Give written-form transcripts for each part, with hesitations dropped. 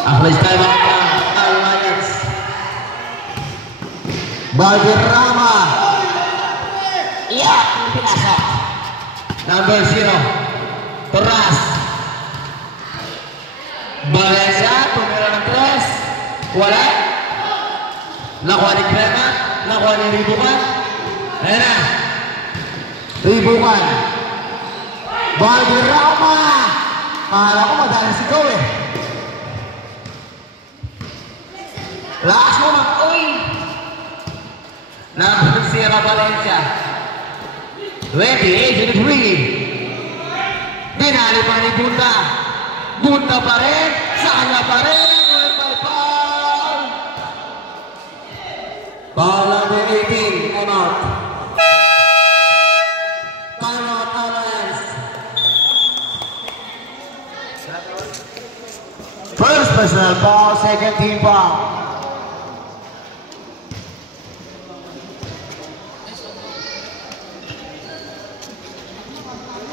Average time of Alliance. Valderrama. Iya, pinasok. Number 0. Torras. Valencia, tumira ng 3. Wala. Nakuha ni Crema. Nakuha ni Ribukan. Ayan na. Ribukan. Valderrama. Kala ko madali sigaw eh. Lakas mo mag-uwi. Number 0 Valencia. 28-23. Dinali pa ni Bunda. Bunda pa rin. Sa kanya pa rin. Foul. Foul number 18. Time out. Time out Alliance. First personal foul. Second team foul.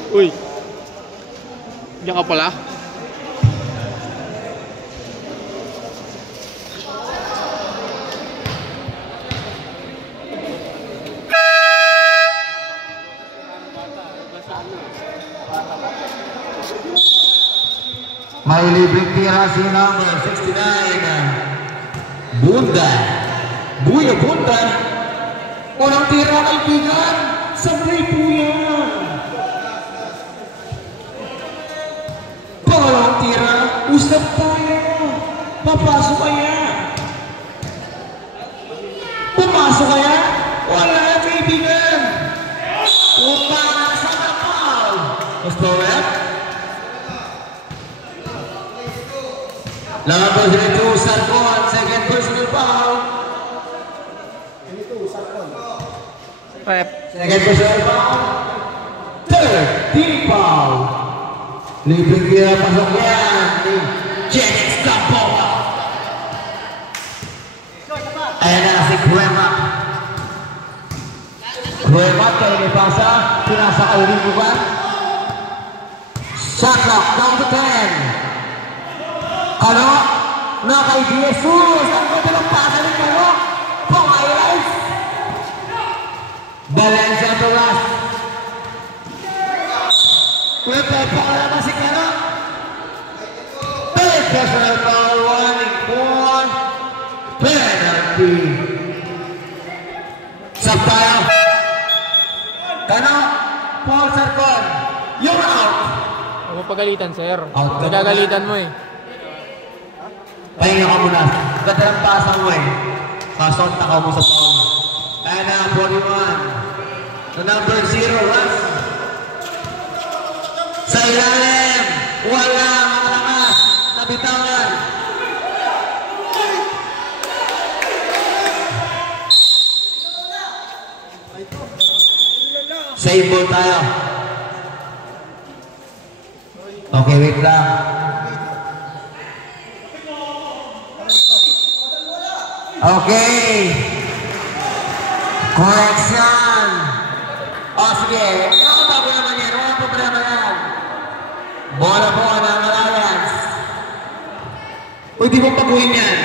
Uy, diyan ka pala? May libreng tira si number 69. Bunda. Buya Bunda. Unang tira kaibigan. Sabay po yan. Pangalawang tira. Usap tayo. Papasok kaya. Pumasok kaya. Wala kaibigan. Pumasa na foul. Gusto web? Number 32, Sarcon, second personal foul. Rep. Second personal foul. Third team foul. Libreng kira pasok yan. Jennings Gamboa. Ayan na si Cuema. Cuema kayo may pasa. Pinasa kay Ribukan. Shot clock, down to 10. Kano, na kay Jesus, ang ganda ng pasa ni Kano, pang-highlights. Valencia Torras. Pwede pa ka naman si Kano. Third personal foul, warning for penalty. Sab tayo. Kano, Paul Sarcon, you're out. Huwag mo pagalitan, sir. Nagagalitan mo eh. Pahinga ka muna. Ganda ng pasang mo eh. Kasonta ka mo sa foul. Kaya na, 41. So number 0, Ras. Sa ilalim. Wala, makalakas. Nabitawan. Save ball tayo. Okay, wait lang. Okay. Correction. O sige. Nakatago naman yan. Walang problema yan. Bola po ng Alliance. Pwede mo paguhin yan.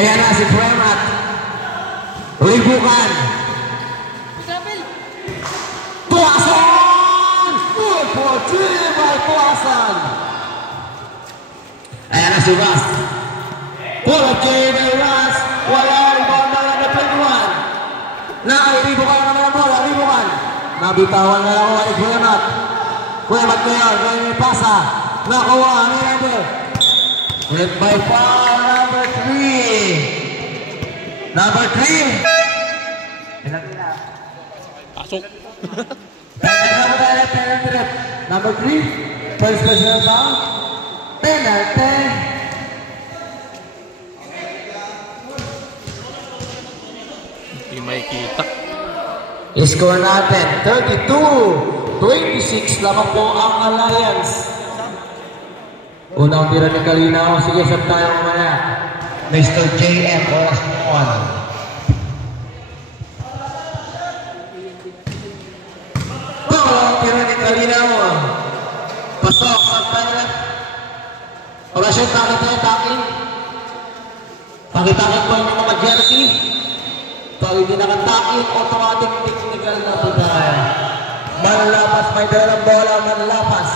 Ayan na si Fremat. Ribukan. Tuasan! Good for 3 by Tuasan. Ayan na si Ras. Pull up game by Ras. Wala rebound na lang na 21. Nakay-ribukan naman ang bola. Ribukan. Nabitawan na lang ako kay Cuemat. Cuemat ngayon. Ngayon may pasa. Nakuha. Ano yung number? With by foul number 3. Number 3. Pasok. Number 3. First personal foul. Penalty. Hindi makikita. I-score natin 32-26 lamang po ang Alliance. Unang tira ni Kalinaw. Sige, sab tayo kumaya. Mr. JM oras mo 1. Unang tira ni Kalinaw. Sok sa pera. Orasyon takit na takin. Takit-takit po yung mga jersey. Pag hindi nakatakin, automatic technical na po tayo. Manlapas, may dalang bola, manlapas.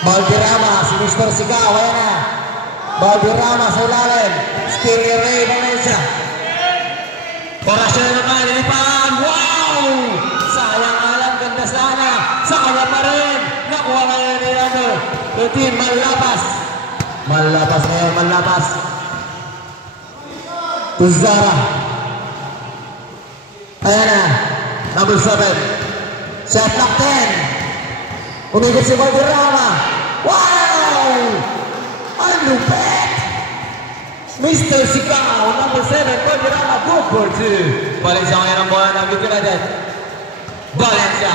Balderrama, si Mr. Sigaw, ayan na. Balderrama sa ilalim. Skinny Ray na rin siya. Orasyon na naman, inipan. Wow! Sayang alam, ganda sana. Sa kanya pa rin. Nakuha ngayon ni ano. Team, manlapas. Manlapas ngayon, manlapas. Tuzara. Ayan na. Number 7. Shot clock 10. Umigit si Balderrama. Wow! Ang lupet! Mr. Sigaw, number 7, Balderrama, good for 2. Balik siya ngayon ang bola ng Duke United. Valencia.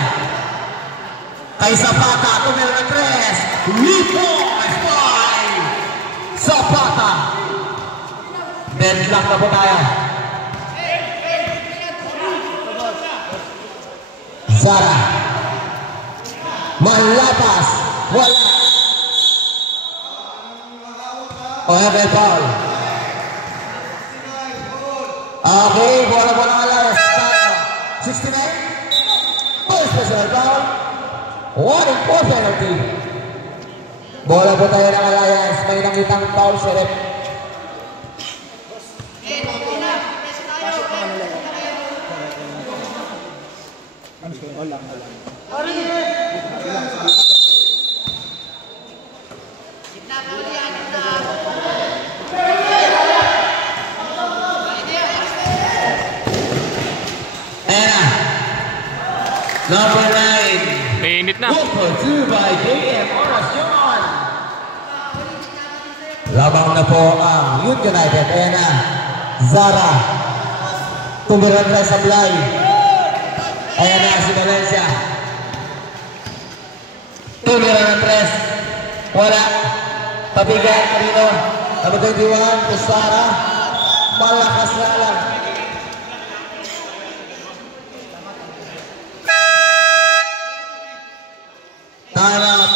Kay Zapata, tumira ng 3. Lipoy! 5. Zapata. Deadlock na po tayo. Zara. Manlapas. Wala. Okay, foul. Okay, bola-bola alas. 69. Oh, special foul. 1-4 penalty. Bola po tayo ng Alliance. May nakitang foul sa rep. Number 9. Mainit na. 1-2 by JM Orasyon. Labang na po ang Youth United. Ayan na. Zara. Tumiran na sa Blay. Ayan na si Valencia. Tumiran ng 3. Wala. Pabigan kanino. Number 21. Kusara. Malakas na lang.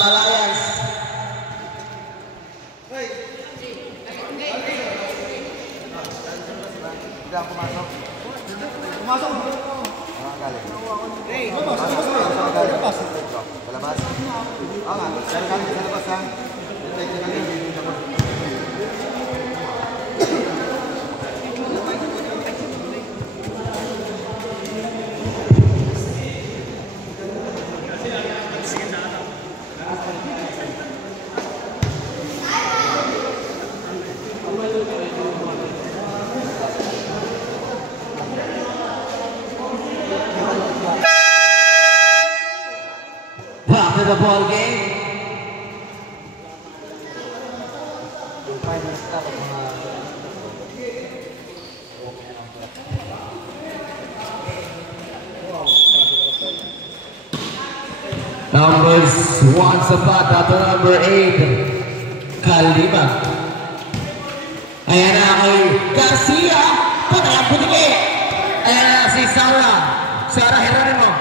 Alliance. Tidak pumasok. Pumasok. Galing. Palabas. Sa labas ha. Back to the ball game. Numbers 1 Zapata to number 8 Kalibag. Ayan na kay Garcia. Patayang putiki. Ayan na si Sara. Sara Heronimo.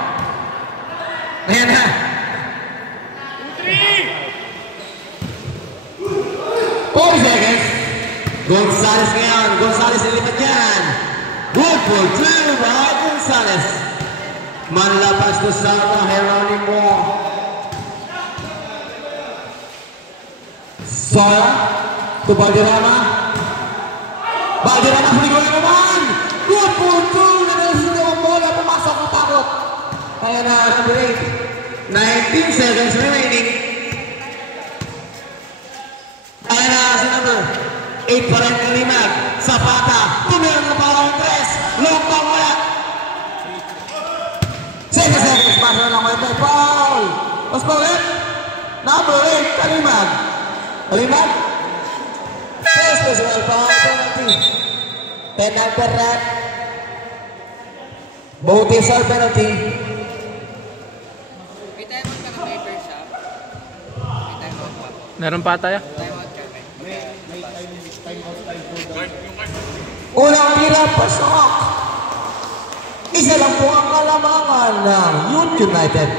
Ayan na. 40 seconds. Gonzales ngayon. Gonzales nilipat yan. Good for 2 by Gonzales. Manlapas to Sara Heronimo. Sara to Balderrama. Balderrama huli ko naman. Good for 2. Nanasin na ang bola. Pumasok na takot. Ayan na, number 8. 19 seconds remaining. Ayan na si number 8 pa rin Kalimag. Zapata. Tumilang na parang 3. Long ball wala. 7 seconds. Paso na lang may foul. Mas pa ulit. Number 8 Kalimag. Kalimag. Special foul penalty. 10 number rat. Buti sa penalty. May time out ka na may first shot. May time out pa. Meron pa tayo. Time out ka. Unang tira, pasok. Isa lang po ang kalamangan ng Youth United.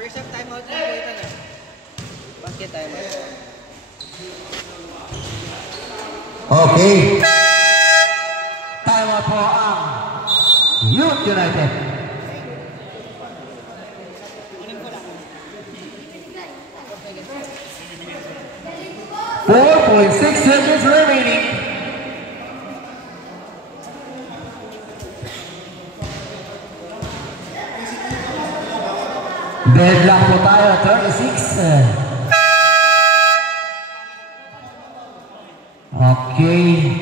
First half time out. Sige, timeout. Okay. Time out po ang Youth United. 4.6 seconds remaining. Deadlock po tayo, 36. Okay.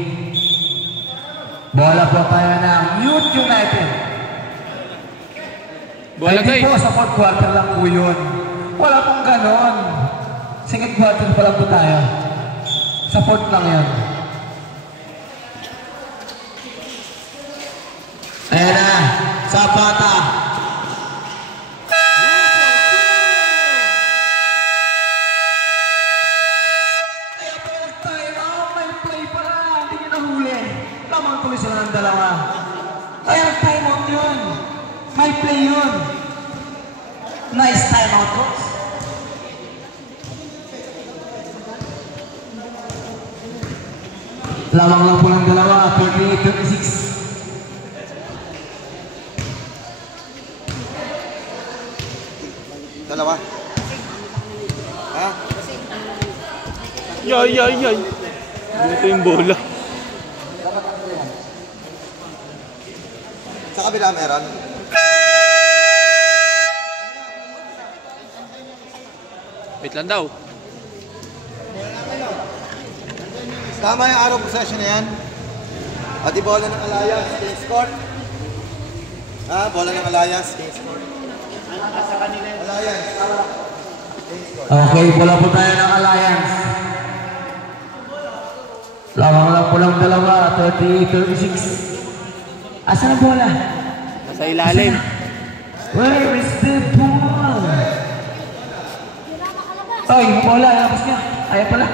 Bola po tayo ng Youth United. Bola Hindi guys. po, sa 4th quarter lang po yun. Wala pong ganon. Second quarter pa lang po tayo. Sa 4th lang yun. Ayan na, Zapata. Kaya pa yung time out, may play pa na. Hindi nyo nahuli. Lamang tuloy sila ng dalawa. Kaya time out yun. May play yun. Nice time out, coach. Lamang lang po ng dalawa, 38-36. Dalawa. Ha? Yay, yay, yay. Ito yung bola. Sa kabila meron. Wait lang daw. Tama yung araw possession na yan. At di bola ng Alliance, Kings Court. Ha? Bola ng Alliance, Kings Court. Alliance, Kings Court. Okay, bola po tayo ng Alliance. Lamang lang po ng dalawa, 38-36. Asan ang bola? Nasa ilalim. Where is the ball? Oh, yung bola, labas niya. Ayaw pala.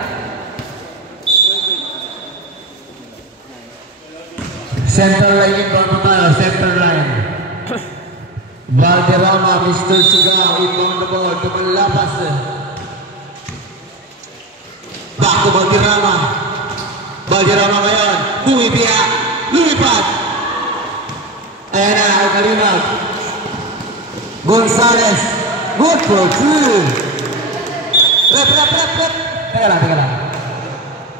Center line in ball po tayo, center line. Valderrama, Mr. Sigaw, inbound the ball, tumalapas. Back to Valderrama. Valderrama ngayon, bumibiyak, lumipat. Ayan na, Alcalimag. Gonzalez, good for two. Rep. Teka lang.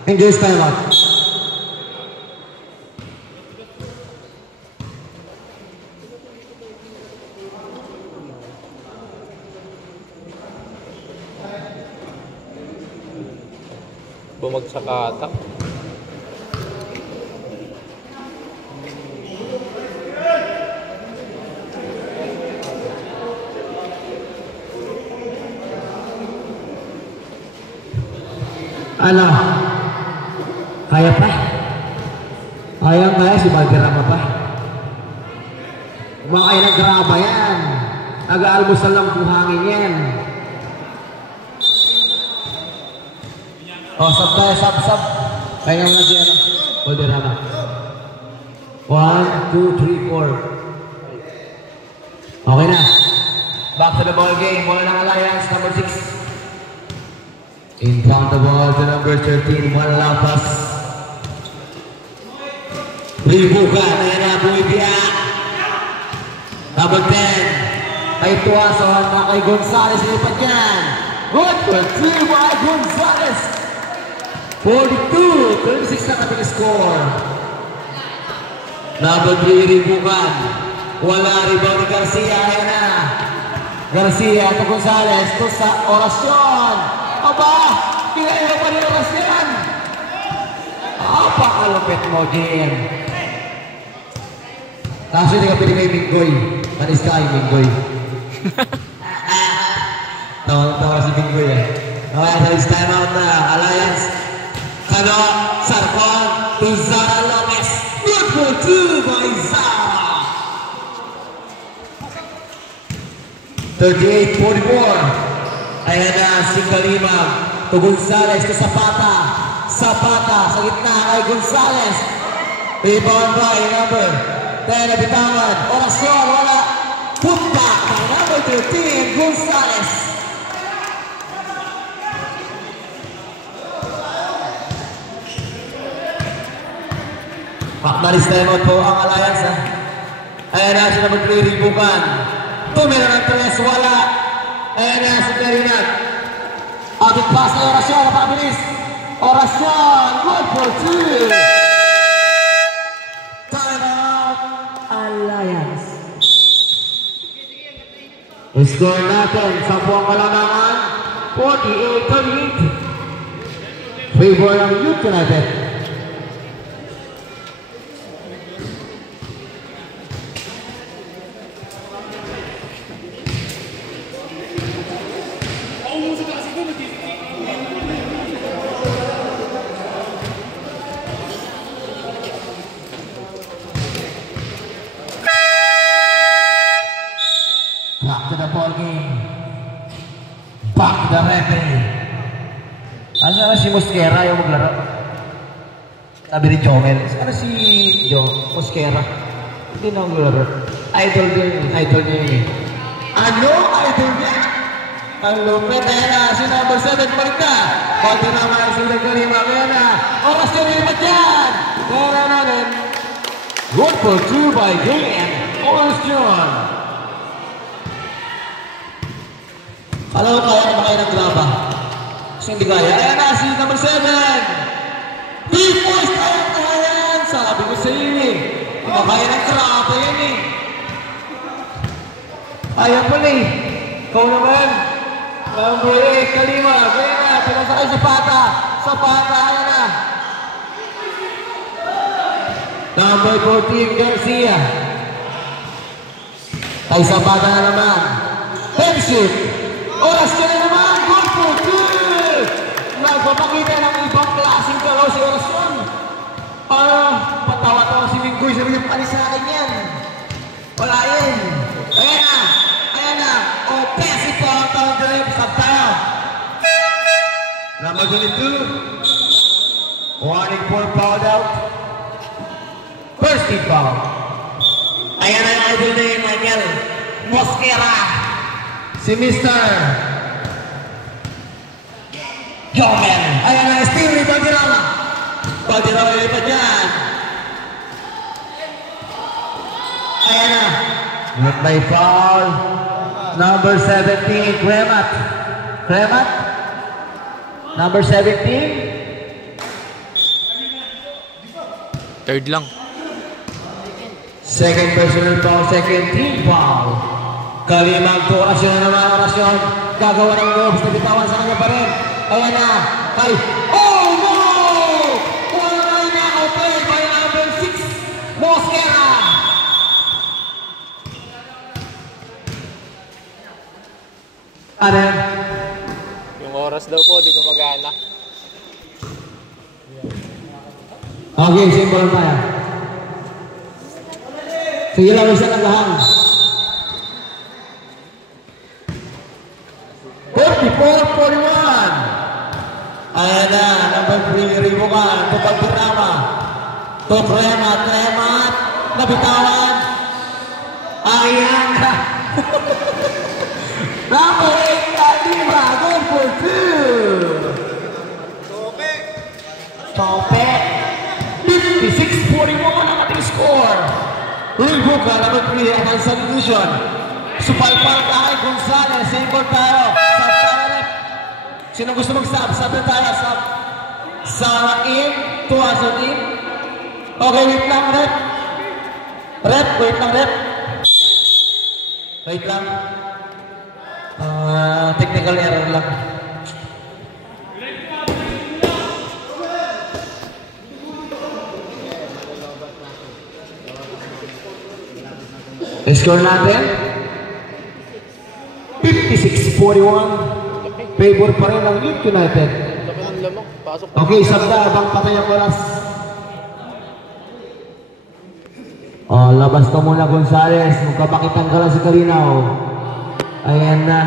Enjoy his time out. Bumagsak ata. Ano? Kaya pa? Kaya si Valderrama pa? Kumakaya ng graba yan. Nag-aalmusal lang buhangin yan. Oh, sab tayo, sab. Kaya nga dyan, Valderrama. 1, 2, 3, 4. Okay na. Back to the ball game. Bola ng Alliance, number 6. Inbound the ball to number 13, Malapas. Ribukan, ayan na, bumibiyak. Number 10, ay Tuason, kay Gonzalez, lipat yan. Good for 3 by Gonzalez. 42-36 na ating score. Number 3, Ribukan. Wala, rebound ni Garcia, ayan na. Garcia to Gonzalez, to sa orasyon. Aba, pinaiwa pa rin oras yan. Apakalupit mo, Jen. Kaso hindi ka pili kay Minggoy. Manis ka kay Minggoy. Tawa si Minggoy eh. Okay, so it's time out na. Alliance. Kano, Sarcon, to Zara Lopez. Good for 2 by Zara. 38-44. Ayan na, si Kalimag. To Gonzalez, to Zapata. Zapata, sa gitna kay Gonzalez. Rebound by number 10 na bitawan. Orasyon, wala. Put back by number 13, Gonzalez. Makmalis timeout po ang Alliance ha. Ayan na siya na magre-ribukan. Tumira ng 3, wala. Ayan na si Karinat. Ating pass na Orasyon, napabilis. Orasyon, good for 2. Time out, Alliance. Score natin sa buong kalamangan, 48-38. Favor ng Youth United. Back to the ball game. Back to the referee. Ano na si Mosquera yung maglaro? Sabi ni Chomel. Ano si Joe Mosquera? Hindi na maglaro. Idol din. Idol niya yun. Ano? Idol niya? Ang lupit. Ayan na. Si number 7 balik na. Konti naman si Nagkarima. Ayan na. Oras na lipat yan. Kaya natin. Good for 2 by JM. Oras John. Alam mo kaya naman kayo ng graba? Kasi hindi kaya. Ayan na si number 7. T-Force tayo. Sabi ko sa iyo eh. Hindi kaya ng graba yan eh. Ayaw pala eh. Ikaw naman. Number 8, Kalima. Kaya na. Pinasakay sa pata. Sa pata. Ayan na. Number 14, Garcia. Tayo sa pata na naman. Penship. Oras ka na naman, good for 2! Nagpapakita ng ibang klaseng kalaw si Orasyon. Patawa-tawa si Minggoy, sabi niya, panis sa akin yan. Wala yan. Ayan na, ayan na. O, pesi po ang tawag na rin, stop tayo. Number 22. Warning for foul out. First team foul. Ayan na yung idol na yun, Michael Mosquera. Si Mr. Jomen. Ayan na, Steve Baldirama. Baldirama lipat yan. Ayan na. With my foul. Number 17, Kremat. Kremat? Number 17? Third lang. Second personal foul, second team foul. Kalimang to, Orasyon na naman, Orasyon. Gagawa ng moves, nabitawan sa kanya pa rin. Ayan na, ay, oh no! Wala na niya, okay, by number 6, Mosquera. Ano yan? Yung oras daw po, di gumagana. Okay, symbol tayo. Sige lang, isa nagahang. 44-41. Ayan na, number 3, Ribukan. To Baldirama. To Kremat. Kremat. Nabitawan. Ayan na. Number 8, Kalima. Good for 2. Tope. 56-41 ang ating score. Ribukan, number 3, ang solution. Supalpal tayo, Gonzales. Symbol tayo. Sino gusto mag-sub? Sub na tayo, sub. Sa in, tuwasan in. Okay, wait lang, rep. Rep, wait lang, rep. Wait lang. Technical error lang. Score natin. 56-41. Favor pa rin ng Youth United. Okay, sabda, abang patay ang oras. Labas ka muna, Gonzales. Magkapakitan ka lang si Kalinaw. Ayan na.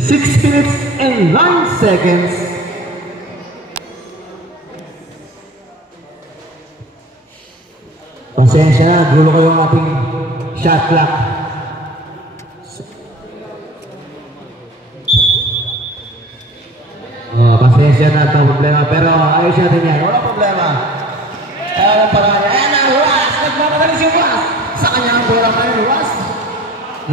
6 minutes and 9 seconds. Pasensya na, gulo kayo ang ating shot clock. Pasensya Pasensya na ito, problema. Pero ayos natin yan. Wala problema. Ayan ang parang niya. Ayan ang Ruas. Nagmamadali si Ruas. Sa kanya ang bola pa yung Ruas.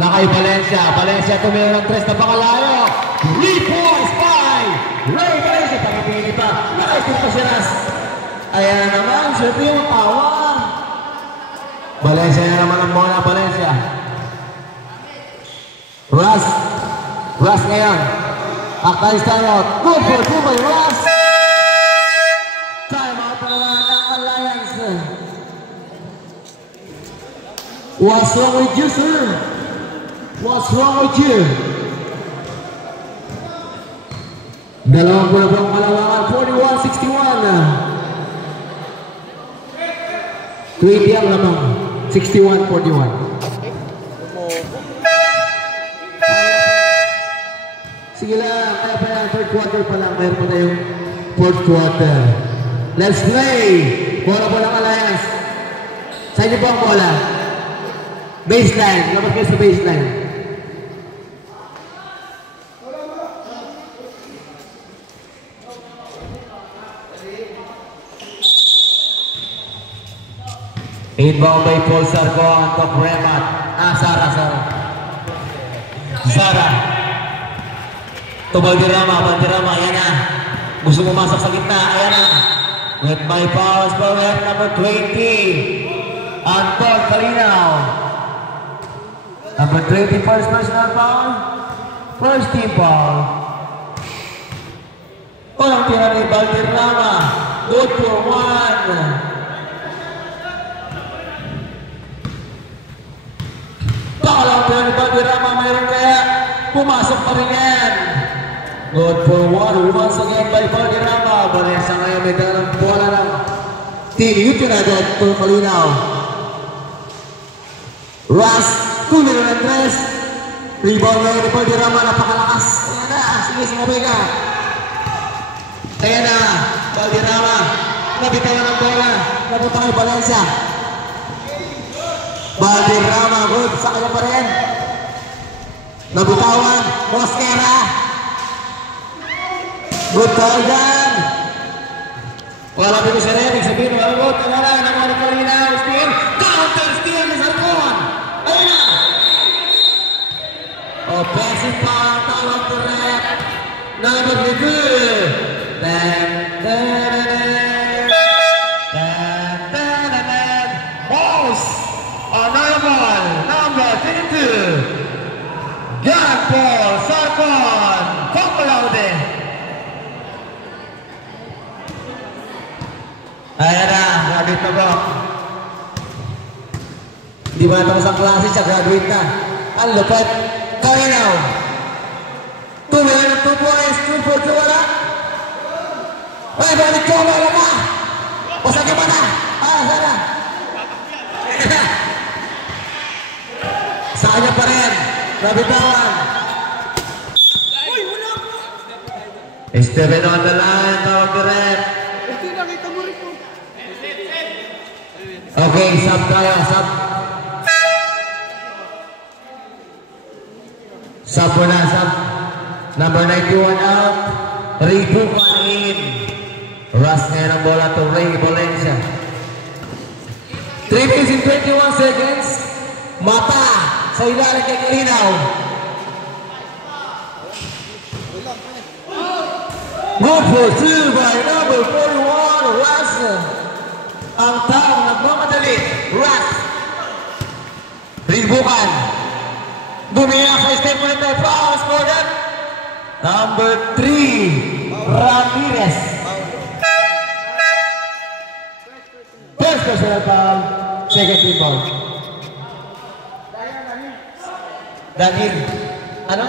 Lakay Valencia. Valencia tumira ng 3 na pakalayo. 3 points by Ray Valencia. Pagkipili pa. Nakaisip pa si Ras. Ayan naman. Siyempre yung tawa. Valencia na naman ang bola. Valencia. Ras. Ras ngayon. Aktalis tayo. Good for 2 by Ras. Time out na naman ang Alliance. What's wrong with you, sir? What's wrong with you? Dalawang bola pang kalawangan. 41-61. 20 ang lamang. 61-41. Sige lang, kaya pa yan, third quarter pa lang, mayroon pa tayong fourth quarter. Let's play! Bola po ng Alliance. Sa inyo po ang bola. Baseline, labas kayo sa baseline. Inbound by Paul Sargon, top remat. Sara. To Bandirama, yan na. Gusto pumasok sa gitna, ayan na. With my powers power number 20. Anton Kalinaw. Number 20, first personal foul. First team foul. Walang tira ni Bandirama. Good for 1. Walang tira ni Bandirama, mayroon kaya pumasok pa rin yan. Good for 1. Once again by Bandirama. Vanessa ngayon may dalang bola ng Team United to Kalinaw. Ras, tumira ng 3. Rebound ngayon ni Bandirama. Napakalakas. Ayan na. Sige, sumabay ka. Ayan na. Bandirama. Nabitawan ng bola. Napunta kay Valencia. Bandirama. Good. Sa kanya pa rin. Nabitawan. Mosquera. Good call dyan. Wala pito si Ren. Sabihin mo, good. Tama na. Nakuha ni Kalinaw. Steal. Counter steal ni Sargon. Ayun na. Offensive foul. Tawag to Ren. Number 2. Balls. Honorable. Number 22. John Paul Sargon. Kukulaude. Ayan na, graduate na po. Hindi ba natapos ang klase siya, graduate na. Ang lupet, Kalinaw. Tumira ng 2 points, 2 for 2, wala. Ay, balik ko, wala ka. Pasagin pa na. Sana. Sa kanya pa rin, nabitawan. Steven on the line, tawag ko rin. Okay, sub tayo, sub. Sub po na, sub. Number 91 out. Ribukan in. Rush ngayon ang bola to Ray Valencia. 3 minutes and 21 seconds. Mata sa ilalim kay Kalinaw. Good for 2 by number 41, Rush. Ang taong nagmamadali, Rat. Ribukan. Bumiyak sa step ulit na fouls for that. Number 3, Ramirez. First personal foul, second team foul. Daniel. Ano?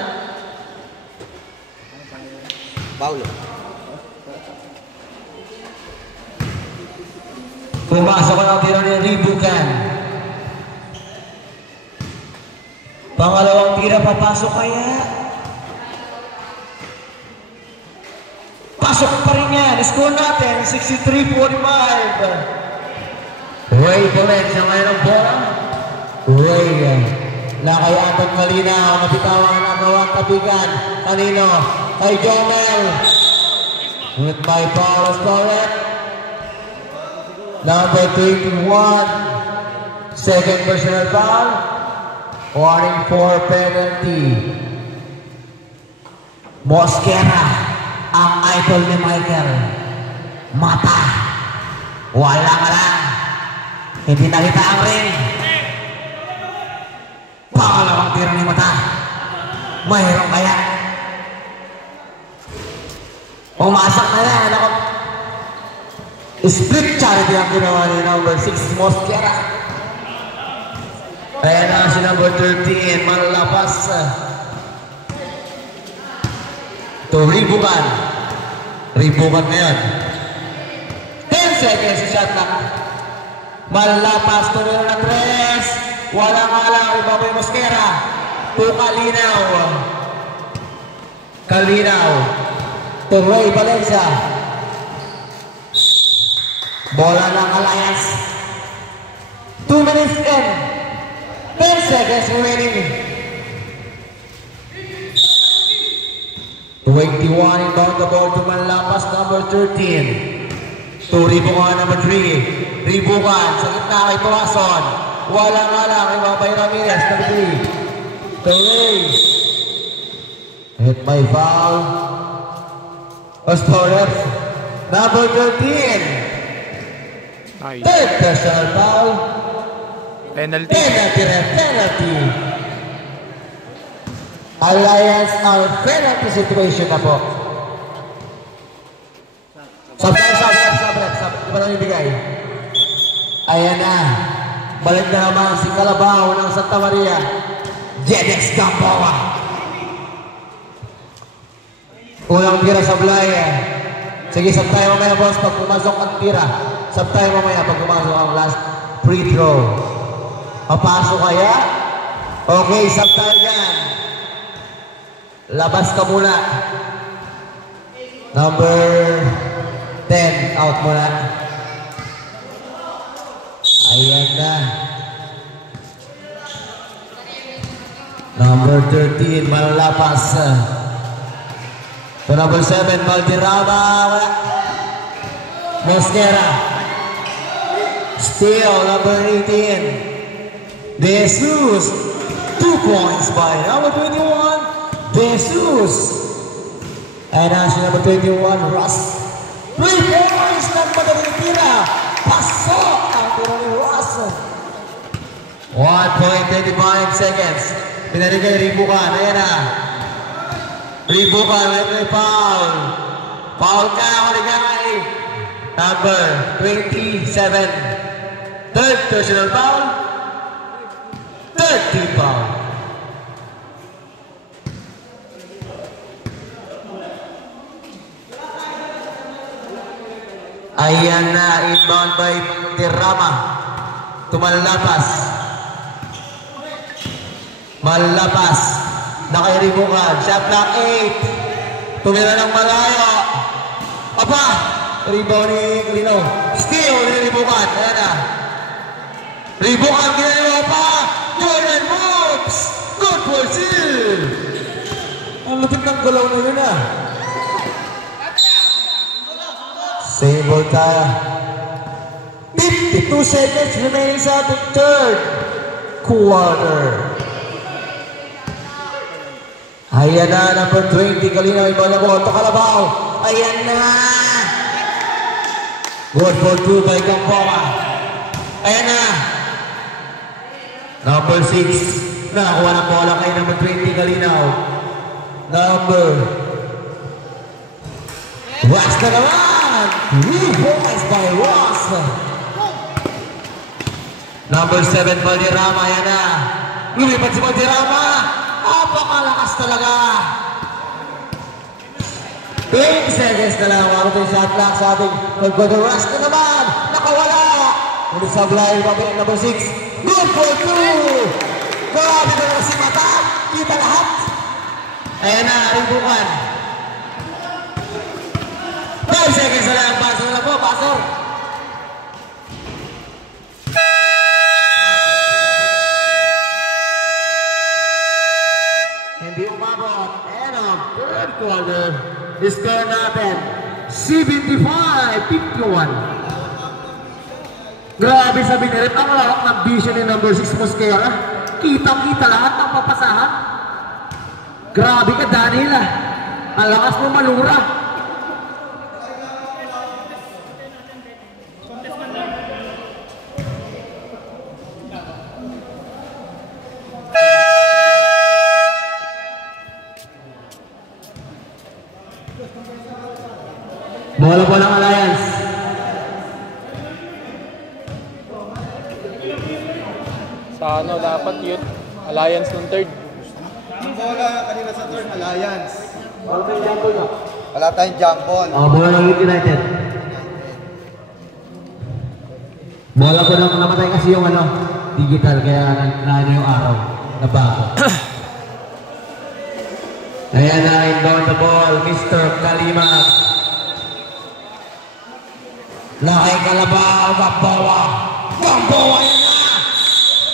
Paulo. Pumasok ang tira ni Ribukan. Pangalawang tira, papasok kaya? Pasok pa rin yan. Score natin, 63-45. Ray Valencia ngayon ang bola. Ray. Lakay Anton Kalinaw. Nabitawan ang gawang kabigan. Kanino? Kay Jomel. With my foul correct. Number 21. Second personal foul. Warning for penalty. Mosquera, ang idol ni Michael. Mata. Wala ka lang. Hindi nakita ang ring. Pangalawang tira ni Mata. Mayroon kaya. Pumasok na yan. Ako. Split charity ang ginawa ni number 6, Mosquera. Ayan na si number 13, Malapas. Ito, Ribukan. Ribukan ngayon. 10 seconds shot na. Malapas, tuloy na 3. Walang alam, ibabay Mosquera. 2 Kalinaw. Kalinaw. Tuloy Valencia. Bola ng Alliance. 2 minutes in. 10 seconds remaining. 21 inbound the ball to Malapas, number 13. To Ribukan, number 3. Ribukan, sa gitna kay Tuason. Wala nga lang, ibabay Ramirez, number 3. Tuloy. Hit by foul. Ostoref, number 13. Nice. Third personal foul. Penalty. Penalty. Alliance our penalty situation na po. Sabrek. Di ba nang ibigay? Ayan na. Balik na naman si Calabao ng Santa Maria. Jedex Gamboa. Unang tira sa Blaya. Sige, sab tayo mamaya boss pag pumasok ang tira. Sab tayo mamaya pag pumasok ang last free throw. Papasok kaya? Okay, sab tayo dyan. Labas ka muna. Number 10, out muna. Ayan na. Number 13, Malapas. So number 7, Valderrama. Mosquera. Still, number 18. De Jesus. 2 points by number 21. De Jesus. And as number 21, Ross. 3 points ng madaling tira. Pasok ang tira ni Ross. 1.35 seconds. Pinarigay Ribukan. Ayan na. Ribukan, may foul. Foul ka, maligay. Number 27. Third personal foul. 30 foul. Ayan na, inbound by Tirama. Malapas. Malapas. Nakiribukan. Shot block 8. Tumira ng malayo. Apa! Rebound ni Kalinaw. Still, niribukan. Ayan na. Ribukan, ginagawa pa. Jordan moves. Good for steal. Ang lupit ng galaw na yun ah. Same ball tayo. 52 seconds remaining sa ating third quarter. Ayan na, number 20, Kalinaw, iba na ball. Ito Calabao. Ayan na. Good for 2 by Gamboa. Ayan na. Number 6. Nakakuha ng bola kay number 20, Kalinaw. Number. Ross na naman. 3 points by Ross. Number 7, Valderrama. Ayan na. Lumipat si Valderrama. Apakalakas talaga. 20 seconds na lang. Wala ito yung shot clock sa ating pag-quarter. Ross na naman. Nakawala. Ulit sa blind. Number 6. Good for 2. Grabe na lang si Mata. Kita lahat. Ayan na. Ribukan. 5 seconds na lang. Pasok na po. Pasok. Hindi umabot. And ang third quarter, score natin 75-51. Grabe sa Binaret, ang lawak ng vision ni number 6 Mosquera. Kitang-kita lahat ng papasahan. Grabe ka, Daniela. Ang lakas mo malura. Bola po ng Alliance. Sa ano, dapat yun. Alliance ng third. Ang bola kanina sa third, Alliance. Wala tayong jump ball. Bola ng United. Bola po ng namatay kasi yung ano, digital, kaya na yung araw. Nabago. Ayan na, inbound the ball, Mr. Kalimag. Nakikalabaw, Gamboa. Gamboa yun na!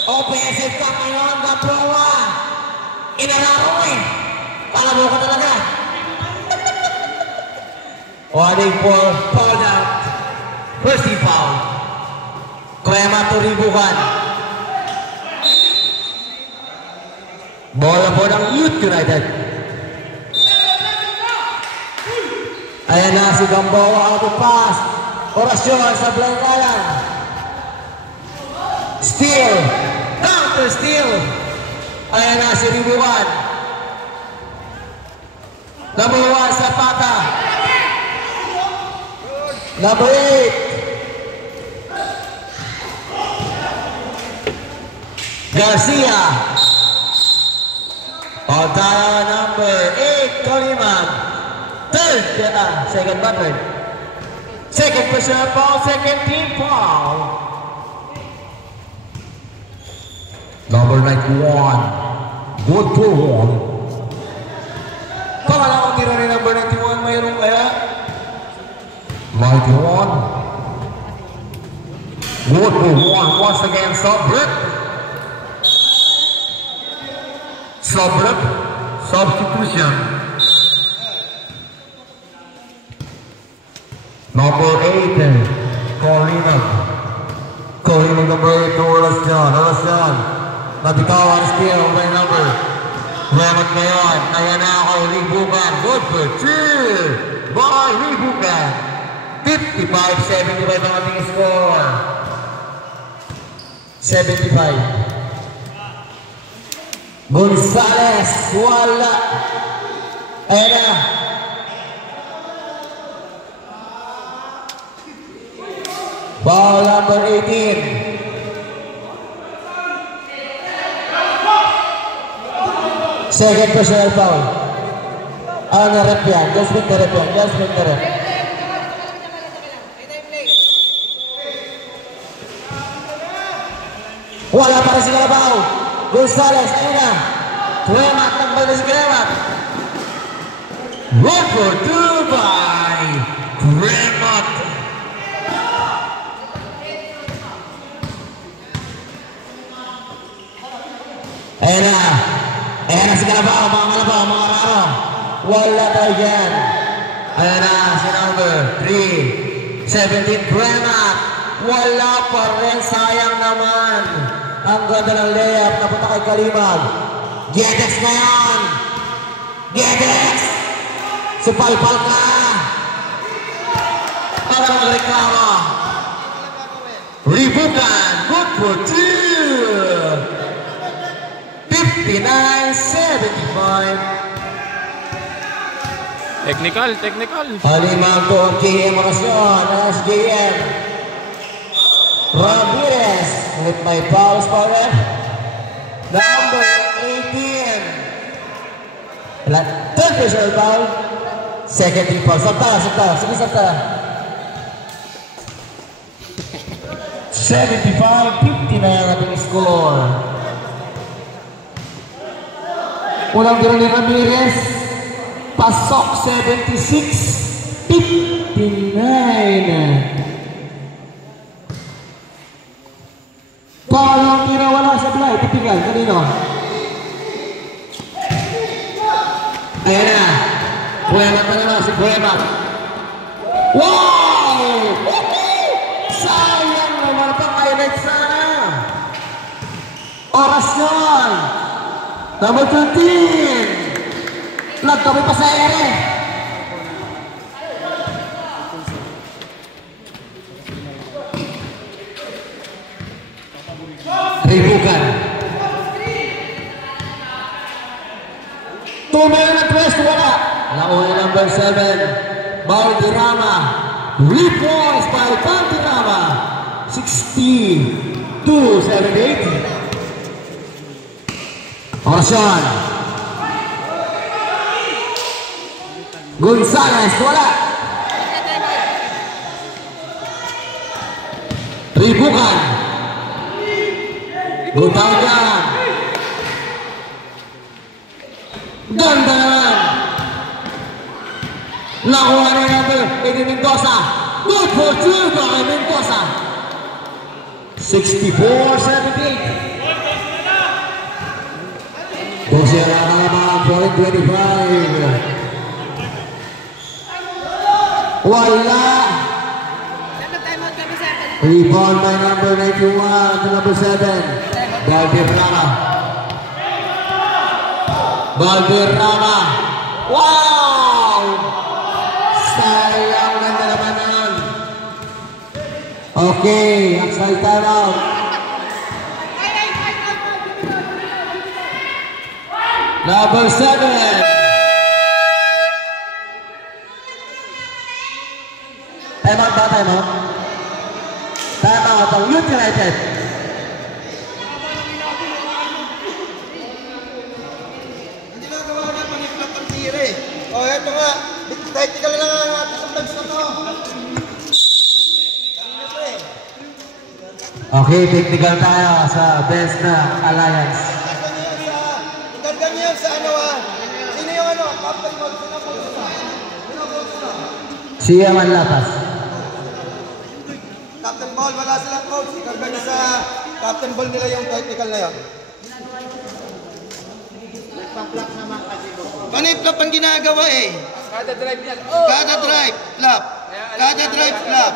Offensive ka ngayon, Gamboa! Inalaro eh! Palabo ka talaga! Warning for foul out. First team foul. Crema Turibukan. Bola po ng Youth United. Ayan na si Gamboa, out of pass. Orasyon sa Blancalan. Steal. Counter steal. Ayan na si Ribukan. Number 1 sa Pata. Number 8. Garcia. All tayo number 8. Kalimag. Third. Second button. Second personal foul, second team foul. Number 91. Good for one. Pangalawang tira ni number 91, mayroon kaya? 91. Good for one. Once again, Subrip. Subrip. Substitution. Number 8, Corinag. Corinag number 8 to Orasyon. Orasyon. Nabitawan steal by number. Remat ngayon. Ayan na ako, Ribukan. Good for 2. By Ribukan. 55-75 ang ating score. 75. Gonzales. Wala. Ayan na. Foul number 18. Second personal foul. Na-rep yan. Just make the rep yan. Just make the rep. Wala pa rin si Kalabaw. Gonzales, ayun na. Cremat, nagbal na si Cremat. Run for 2 by Cremat. Ayan na. Ayan na si Kalabaw, mga Kalabaw, mga Raro. Wala tayo dyan. Ayan na si number 3. 17 Cremat. Wala pa rin, sayang naman. Ang ganda ng layup, napunta kay Kalimag. Gedex na yan. Gedex! Supalpal ka. Para magreklamo. Ribukan, good for 2. 59-75. Technical, technical. Kalimag to ang KM Orasyon, SJM. Ramirez with my foul spotter. Number 18. Third personal foul. Second team foul. Sabta. Sige, sabta. 75-50 na yung ating score. Unang gano'n ni Ramirez. Pasok 76-59. Parang tinawala sa Blay. Tipigal. Kanino? Ayan na. Buemat na naman si Buemat. Wow! Sayang naman pang highlight sana. Oras yun. Number 13. Nagkami pa sa ere. Ribukan. Tumay na twist, wala. Nauna number 7. Valderrama. Repoints by Valderrama. 62-78. Orson. Gonzales, wala. Ribukan. Gutagan. Ganda naman. Nakuha na number 8 Mendoza. Good for 2 by Mendoza. 64-78. 12 lang naman, point 25. Wala. Rebound by number 91 to number 7. Valderrama. Valderrama. Wow! Sayang, ganda naman nun. Okay, outside time out. Number 7. Time out ba? Time out? Time out ang Youth United. Hindi na gawa na paniplat ng tire. O, eto nga. Technical lang ang natin sa vlogs na to. Kanina to eh. Okay, technical tayo sa best na Alliance. Ikarga niyo yan sa ano ah. Sino yung ano? Captain Ball. Sino po sino? Sino po sino? Si Yaman Lapas. Captain Ball, wala silang coach. Ikarga niyo sa Captain Ball nila yung technical na yan. Panip-flap ang ginagawa eh. Kada drive niya. Kada drive, flap. Kada drive, flap.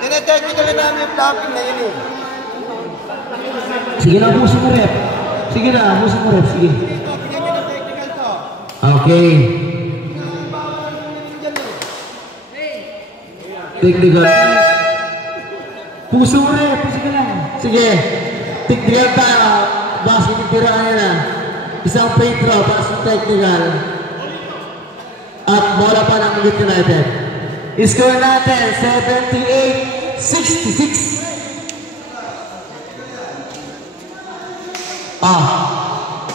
Tine-technical na namin yung flapping na yun eh. Sige na, puso mo rep. Sige na, puso mo rep. Sige. Bigyan nyo ng technical to. Okay. Technical. Puso mo rep. Sige lang. Sige. Technical tayo. Basket yung tiraan nila. Isang paint draw para sa technical. At bola pa ng Youth United. Score natin, 78-66.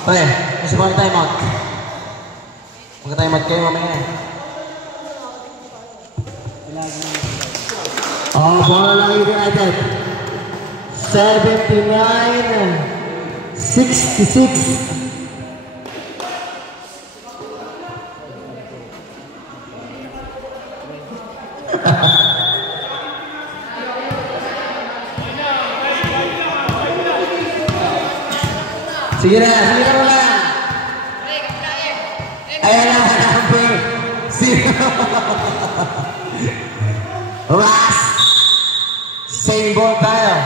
Pre, kasi pa time out. Mag-time out kayo mamaya. Bola ng Youth United. 79-66. Sige na mo lang. Ayan na, number 0. Ras. Same ball tayo.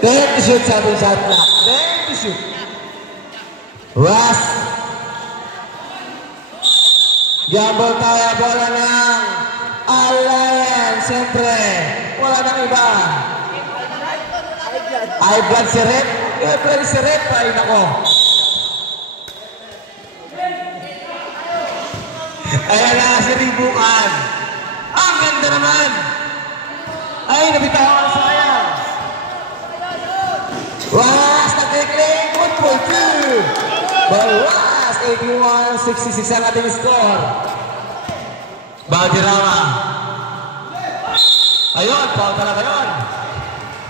10 to shoot, sabi shot clock. 10 to shoot. Ras. Gamble tayo, bola ng Alliance. Siyempre, wala nang iba. Ay, blood si Rep. Pwede si Rep. Ay, nako. Ayan na, si Ribukan. Ang ganda naman. Ay, nabitawan sa kaya. Was, nag-declare. Good for 2. Bawas, 81-66 ang ating score. Valderrama. Ayun, foul talaga yun.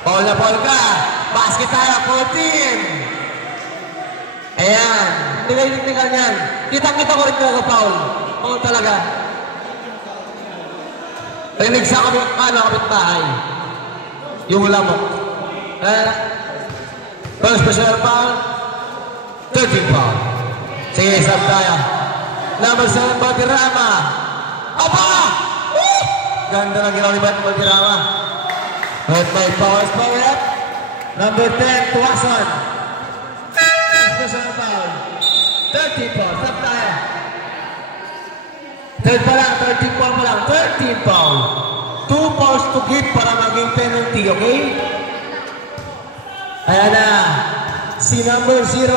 Foul na foul ka. Basket tayo, 14. Ayan. Tingnan yan. Kitang-kita ko rin ko foul. Foul talaga. Rinig sa kapit-bahay. Yung lamok. First special foul. 13 foul. Sige, sab tayo. Number 7, Valderrama. Aba! Woo! Ganda ng ginawa ni Valderrama. Hurt by Powers, power up. Number 10, Tuason. Personal foul. 13 foul. Stop tayo. Third pa lang, 13 foul pa lang. 13 foul. 2 fouls to give para maging penalty, okay? Ayan na. Si number 0,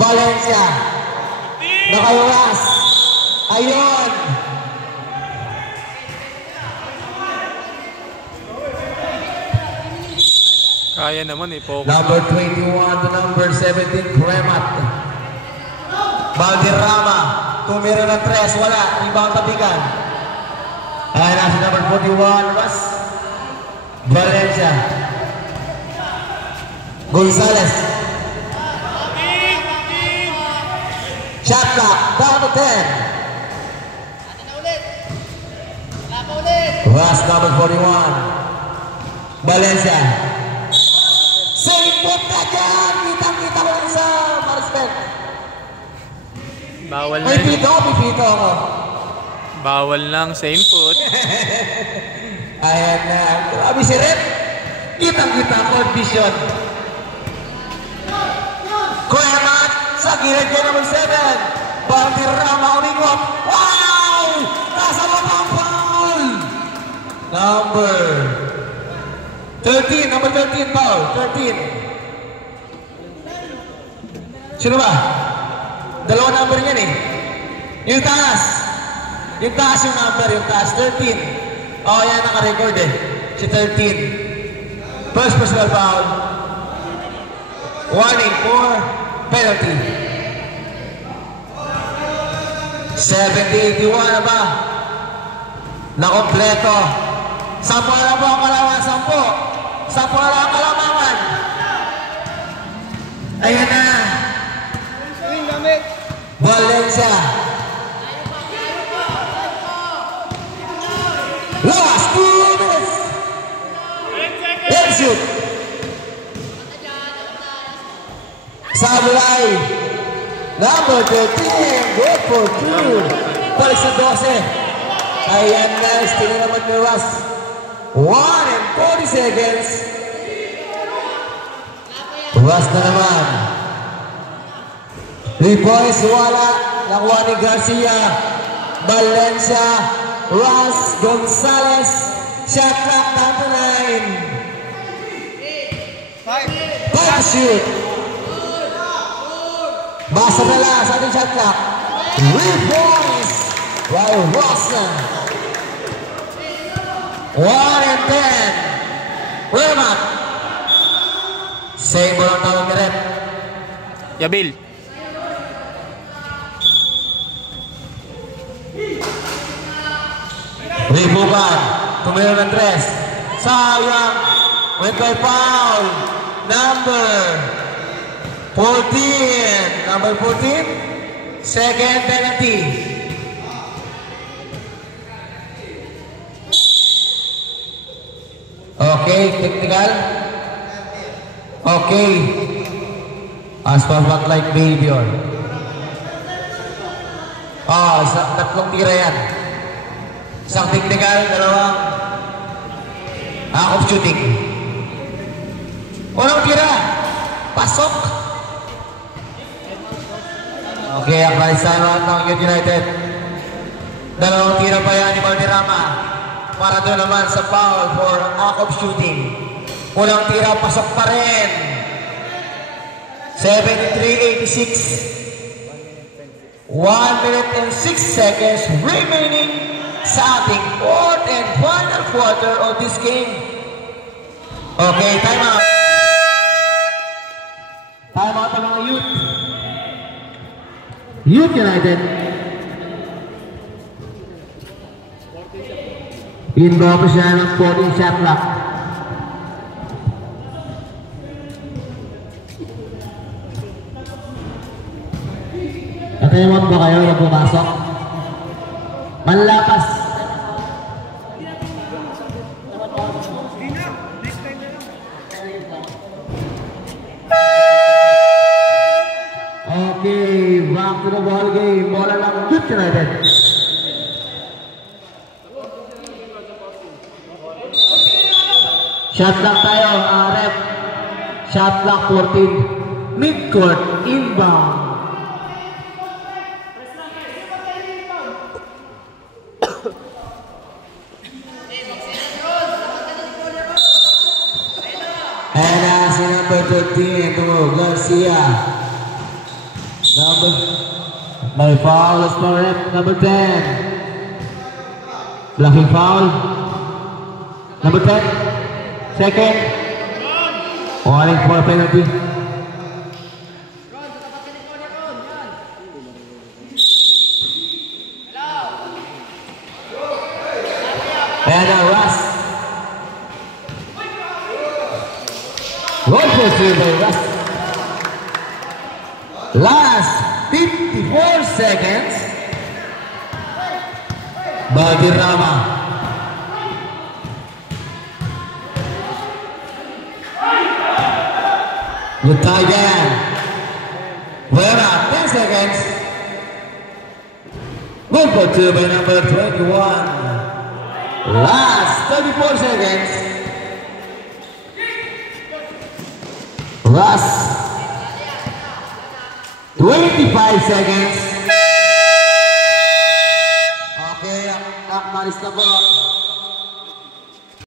Valencia. Nakawaras. Ayun. Kaya naman eh, focus. Number 21 to number 17, Kremat. Valderrama. Tumira ng 3, wala. Ibang tabigan. Ayan na si number 41, Ras. Valencia. Gonzalez. Shot clock, down to 10. Ras, number 41. Valencia. Save put na dyan! Kitang-kita mo lang sa Marispen. Bawal na. Pipito ako. Bawal lang, same foot. Ayan na. Grabe si Rep. Kitang-kita ko, vision. Kremat sa gilid ko number 7. Valderrama umingot. Wow! Nasa labang foul! Number 13, number 13 foul. 13. Sino ba? Dalawa number yan eh. Yung taas. Yung taas yung number, yung taas. 13. Oh, yan naka-record eh. Si 13. First personal foul. Warning for penalty. 70-81 na ba? Nakompleto. 10 na po ang kalamangan. 10 na lang ang kalamangan. Ayan na. Valencia. Last 2 minutes. Shoot. Sablay. Number 13. Good for 2. Balik sa 12. Ayan na. Sting naman ni Ross. 1 and 40 seconds. Ross na naman. 3 points. Wala. Nakuha ni Garcia. Valencia. Ross. Gonzalez. Shot clock down to 9. Shoot. Basa na lang sa ating shot clock. 3 points by Rosnan. 1 and 10. Kremat. Same mo lang tawag ni Rep. Yabil. Ribukan. Tumiro ng 3. Sayang. Went by foul. Number 14. Number 14. Second penalty. Okay, technical. Okay. As for what like behavior. Tatlong tira yan. Isang technical, dalawang off shooting. Unang tira. Pasok. Okay, aklas time out ng Youth United. Dalawang tira pa yan ni Valderrama. Para doon naman sa foul for act of shooting. Unang tira, pasok pa rin. 73-86. 1 minute and 6 seconds remaining sa ating fourth and final quarter of this game. Okay, time out. Time out ng mga Youth. Youth United. Inbound pa siya ng 14 shot clock. Natayamot ba kayo na pumasok? Manlapas. Okay, back to the ball game. United. Shot clock tayo, ref. Shot clock 14. Midcourt inbound. And si number 13 to Garcia. May foul as for ref. Number 10. Blocking foul. Number 10. Second. Warning for penalty. And Russ. Roll for three by Russ. Last 54 seconds. Badirama. Good tie again. Vera, 10 seconds. Good for two by number 21. Last 34 seconds. Russ. 25 seconds. Okay, malis na po.